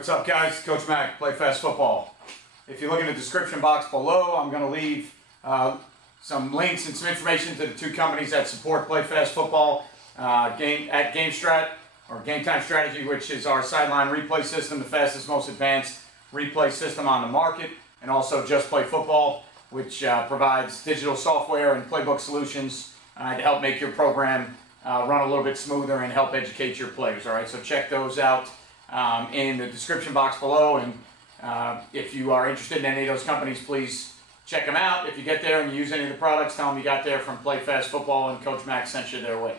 What's up, guys? Coach Mac, Play Fast Football. If you look in the description box below, I'm going to leave some links and some information to the two companies that support Play Fast Football, GameStrat or Game Time Strategy, which is our sideline replay system, the fastest, most advanced replay system on the market, and also Just Play Football, which provides digital software and playbook solutions to help make your program run a little bit smoother and help educate your players. All right, so check those out in the description box below, and if you are interested in any of those companies, please check them out. If you get there and you use any of the products, tell them you got there from Play Fast Football and Coach Mac sent you their way.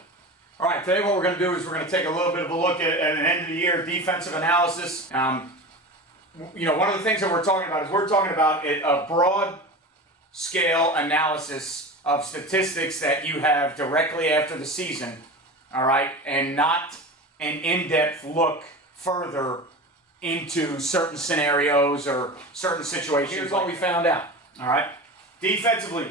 All right, today what we're going to do is we're going to take a little bit of a look at an end of the year defensive analysis. You know, one of the things that we're talking about is we're talking about a broad scale analysis of statistics that you have directly after the season, all right, and not an in-depth look further into certain scenarios or certain situations. Here's what we found out, all right. Defensively,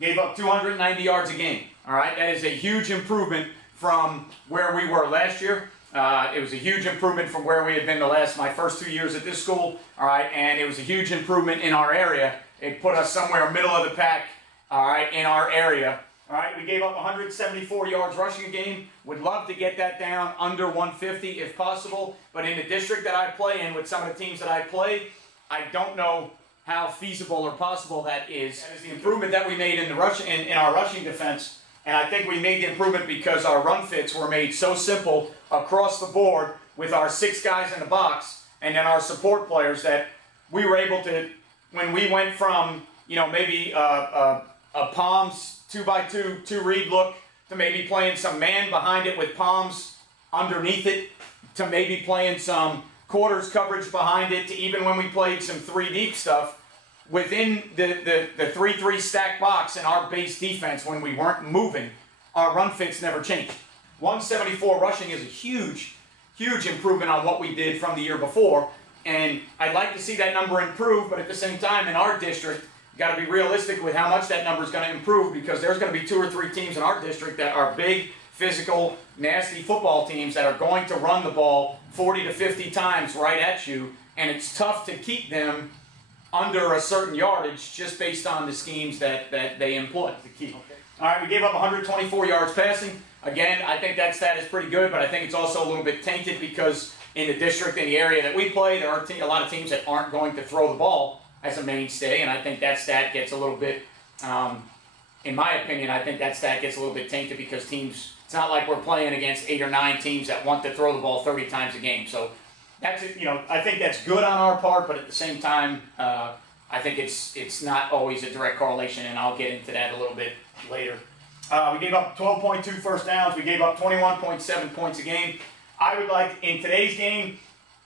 gave up 290 yards a game, all right. That is a huge improvement from where we were last year. It was a huge improvement from where we had been my first 2 years at this school, all right, and it was a huge improvement in our area. It put us somewhere middle of the pack, all right, in our area. All right, we gave up 174 yards rushing a game. Would love to get that down under 150 if possible, but in the district that I play in with some of the teams that I play, I don't know how feasible or possible that is. That is the improvement that we made in the in our rushing defense, and I think we made the improvement because our run fits were made so simple across the board with our 6 guys in the box and then our support players that we were able to, when we went from, you know, maybe a Palms 2x2 2-read look to maybe playing some man behind it with Palms underneath it, to maybe playing some quarters coverage behind it, to even when we played some 3-deep stuff within the 3-3 stack box in our base defense when we weren't moving, our run fits never changed. 174 rushing is a huge improvement on what we did from the year before, and I'd like to see that number improve, but at the same time in our district, got to be realistic with how much that number is going to improve, because there's going to be 2 or 3 teams in our district that are big, physical, nasty football teams that are going to run the ball 40 to 50 times right at you, and it's tough to keep them under a certain yardage just based on the schemes that they employ to keep. Okay. All right, we gave up 124 yards passing. Again, I think that stat is pretty good, but I think it's also a little bit tainted because in the district, in the area that we play, there are a lot of teams that aren't going to throw the ball as a mainstay, and I think that stat gets a little bit, in my opinion, I think that stat gets a little bit tainted because teams, it's not like we're playing against 8 or 9 teams that want to throw the ball 30 times a game. So that's, you know, I think that's good on our part, but at the same time, I think it's not always a direct correlation, and I'll get into that a little bit later. We gave up 12.2 first downs. We gave up 21.7 points a game. I would like, in today's game,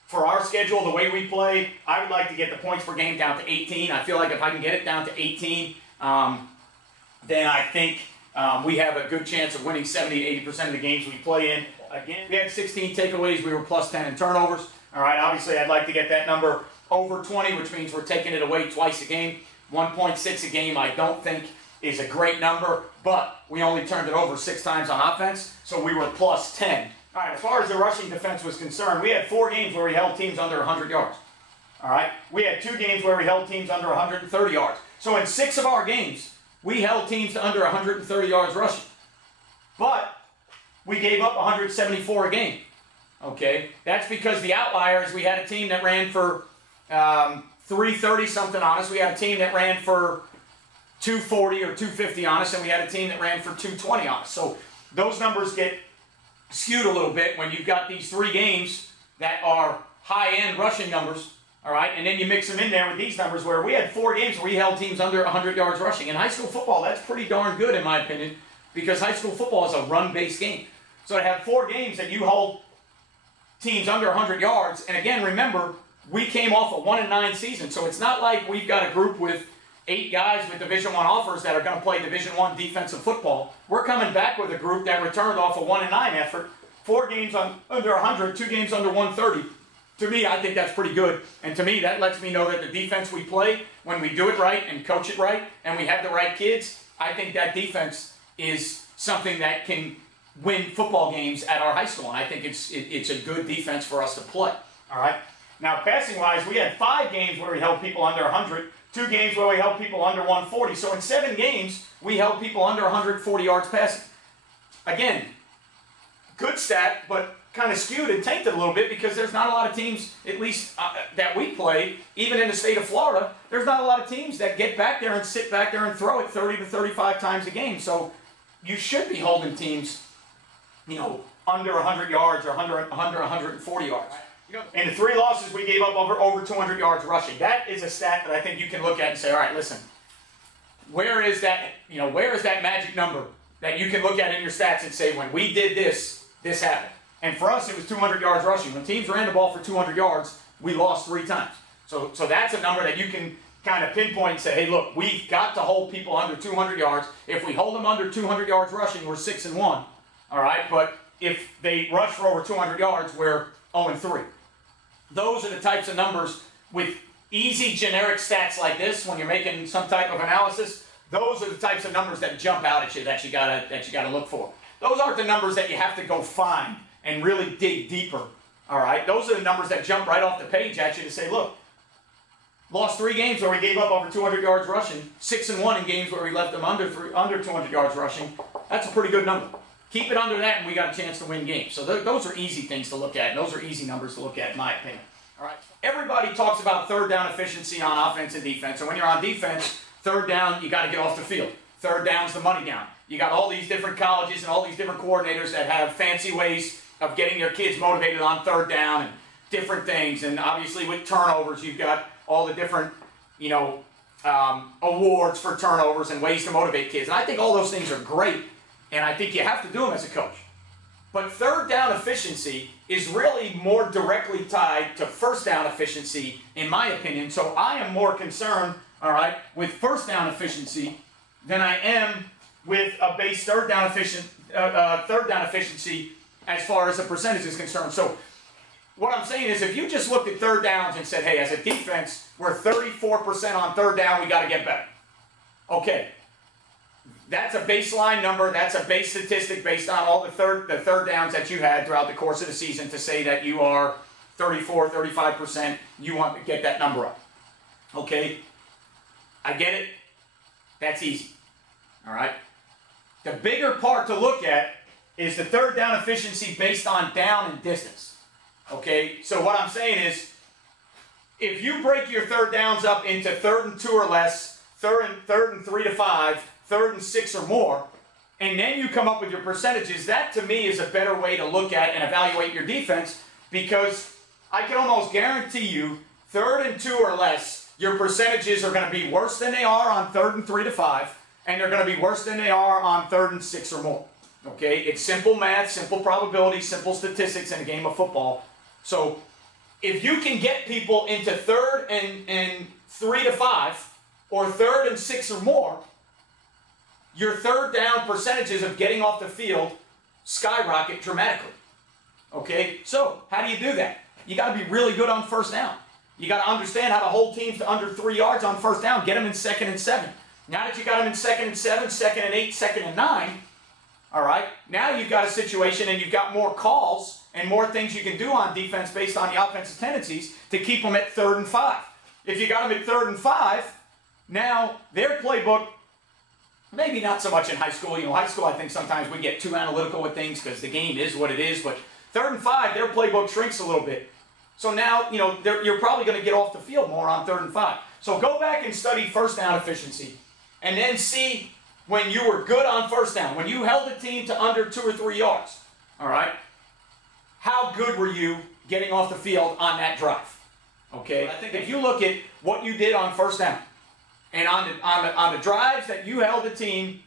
for our schedule, the way we play, I would like to get the points per game down to 18. I feel like if I can get it down to 18, then I think we have a good chance of winning 70 to 80% of the games we play in. Again, we had 16 takeaways. We were plus 10 in turnovers. All right, obviously I'd like to get that number over 20, which means we're taking it away twice a game. 1.6 a game I don't think is a great number, but we only turned it over 6 times on offense, so we were plus 10. All right, as far as the rushing defense was concerned, we had 4 games where we held teams under 100 yards. All right, we had 2 games where we held teams under 130 yards. So in 6 of our games, we held teams to under 130 yards rushing. But we gave up 174 a game. Okay, that's because the outlier is we had a team that ran for 330 something on us. We had a team that ran for 240 or 250 on us, and we had a team that ran for 220 on us. So those numbers get skewed a little bit when you've got these 3 games that are high-end rushing numbers, all right, and then you mix them in there with these numbers where we had 4 games where we held teams under 100 yards rushing. In high school football, that's pretty darn good in my opinion, because high school football is a run-based game. So to have 4 games that you hold teams under 100 yards, and again, remember, we came off a 1-9 season, so it's not like we've got a group with 8 guys with Division I offers that are going to play Division I defensive football. We're coming back with a group that returned off a 1-9 effort. 4 games under 100, 2 games under 130. To me, I think that's pretty good. And to me, that lets me know that the defense we play, when we do it right and coach it right, and we have the right kids, I think that defense is something that can win football games at our high school. And I think it's a good defense for us to play. All right. Now, passing-wise, we had 5 games where we held people under 100, 2 games where we held people under 140. So in 7 games, we held people under 140 yards passing. Again, good stat, but kind of skewed and tainted a little bit because there's not a lot of teams, at least that we play, even in the state of Florida, there's not a lot of teams that get back there and sit back there and throw it 30 to 35 times a game. So you should be holding teams, you know, under 100 yards or under 140 yards. In the 3 losses, we gave up over 200 yards rushing. That is a stat that I think you can look at and say, all right, listen, where is that, you know, where is that magic number that you can look at in your stats and say, when we did this, this happened. And for us, it was 200 yards rushing. When teams ran the ball for 200 yards, we lost 3 times. So that's a number that you can kind of pinpoint and say, hey, look, we've got to hold people under 200 yards. If we hold them under 200 yards rushing, we're 6-1. All right, but if they rush for over 200 yards, we're 0-3. Those are the types of numbers with easy generic stats like this. When you're making some type of analysis, those are the types of numbers that jump out at you that you gotta look for. Those aren't the numbers that you have to go find and really dig deeper. All right, those are the numbers that jump right off the page at you to say, look, lost 3 games where we gave up over 200 yards rushing, 6-1 in games where we left them under 200 yards rushing. That's a pretty good number. Keep it under that, and we got a chance to win games. So those are easy things to look at, and those are easy numbers to look at, in my opinion. All right. Everybody talks about third down efficiency on offense and defense, and when you're on defense, third down, you got to get off the field. Third down's the money down. You got all these different colleges and all these different coordinators that have fancy ways of getting their kids motivated on third down and different things. And obviously with turnovers, you've got all the different, you know, awards for turnovers and ways to motivate kids. And I think all those things are great, and I think you have to do them as a coach. But third down efficiency is really more directly tied to first down efficiency, in my opinion. So I am more concerned, all right, with first down efficiency than I am with a base third down efficiency as far as the percentage is concerned. So what I'm saying is, if you just looked at third downs and said, hey, as a defense, we're 34% on third down, we got to get better. Okay. That's a baseline number. That's a base statistic based on all the third downs that you had throughout the course of the season to say that you are 34, 35%. You want to get that number up. Okay? I get it. That's easy. All right? The bigger part to look at is the third down efficiency based on down and distance. Okay? So what I'm saying is, if you break your third downs up into 3rd and 2 or less, third and 3 to 5, 3rd and 6 or more, and then you come up with your percentages, that to me is a better way to look at and evaluate your defense, because I can almost guarantee you 3rd and 2 or less, your percentages are going to be worse than they are on 3rd and 3 to 5, and they're going to be worse than they are on 3rd and 6 or more. Okay, it's simple math, simple probability, simple statistics in a game of football. So if you can get people into 3rd and 3 to 5, or 3rd and 6 or more, your third down percentages of getting off the field skyrocket dramatically. Okay, so how do you do that? You got to be really good on first down. You got to understand how to hold teams to under 3 yards on first down. Get them in 2nd and 7. Now that you got them in 2nd and 7, 2nd and 8, 2nd and 9, all right, now you've got a situation and you've got more calls and more things you can do on defense based on the offensive tendencies to keep them at 3rd and 5. If you got them at 3rd and 5, now their playbook, maybe not so much in high school. You know, high school, I think sometimes we get too analytical with things because the game is what it is. But 3rd and 5, their playbook shrinks a little bit. So now, you know, you're probably going to get off the field more on 3rd and 5. So go back and study first down efficiency, and then see when you were good on first down, when you held the team to under 2 or 3 yards. All right, how good were you getting off the field on that drive? Okay, I think if you look at what you did on first down, and on the drives that you held the team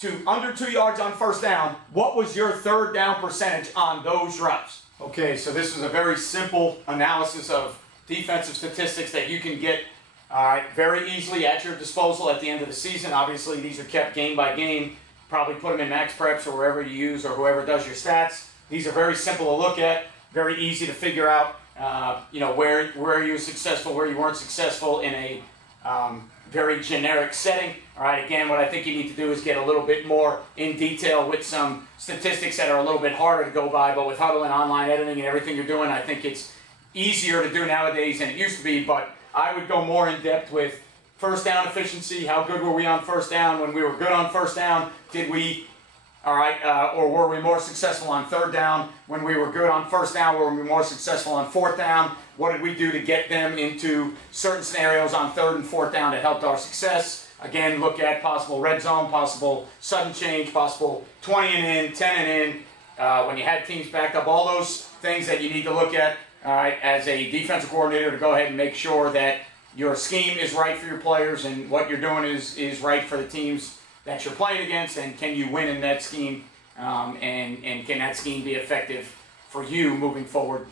to under 2 yards on first down, what was your third down percentage on those drives? Okay, so this is a very simple analysis of defensive statistics that you can get very easily at your disposal at the end of the season. Obviously, these are kept game by game. Probably put them in Max Preps or wherever you use or whoever does your stats. These are very simple to look at, very easy to figure out, you know, where you were successful, where you weren't successful in a very generic setting. All right, again, what I think you need to do is get a little bit more in detail with some statistics that are a little bit harder to go by, but with Hudl and online editing and everything you're doing, I think it's easier to do nowadays than it used to be, but I would go more in depth with first down efficiency. How good were we on first down? When we were good on first down, did we, or were we more successful on third down? When we were good on first down, were we more successful on fourth down? What did we do to get them into certain scenarios on third and fourth down that helped our success? Again, look at possible red zone, possible sudden change, possible 20 and in, 10 and in, when you had teams backed up, all those things that you need to look at, all right, as a defensive coordinator, to go ahead and make sure that your scheme is right for your players and what you're doing is right for the teams that you're playing against, and can you win in that scheme, and can that scheme be effective for you moving forward,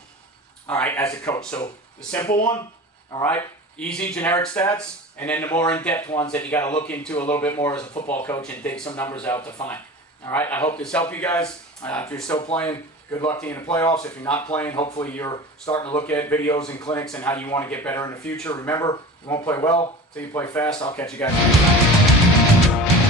all right, as a coach. So the simple one, all right, easy generic stats, and then the more in-depth ones that you got to look into a little bit more as a football coach and dig some numbers out to find. All right, I hope this helped you guys. If you're still playing, good luck to you in the playoffs. If you're not playing, hopefully you're starting to look at videos and clinics and how you want to get better in the future. Remember, you won't play well until you play fast. I'll catch you guys next time.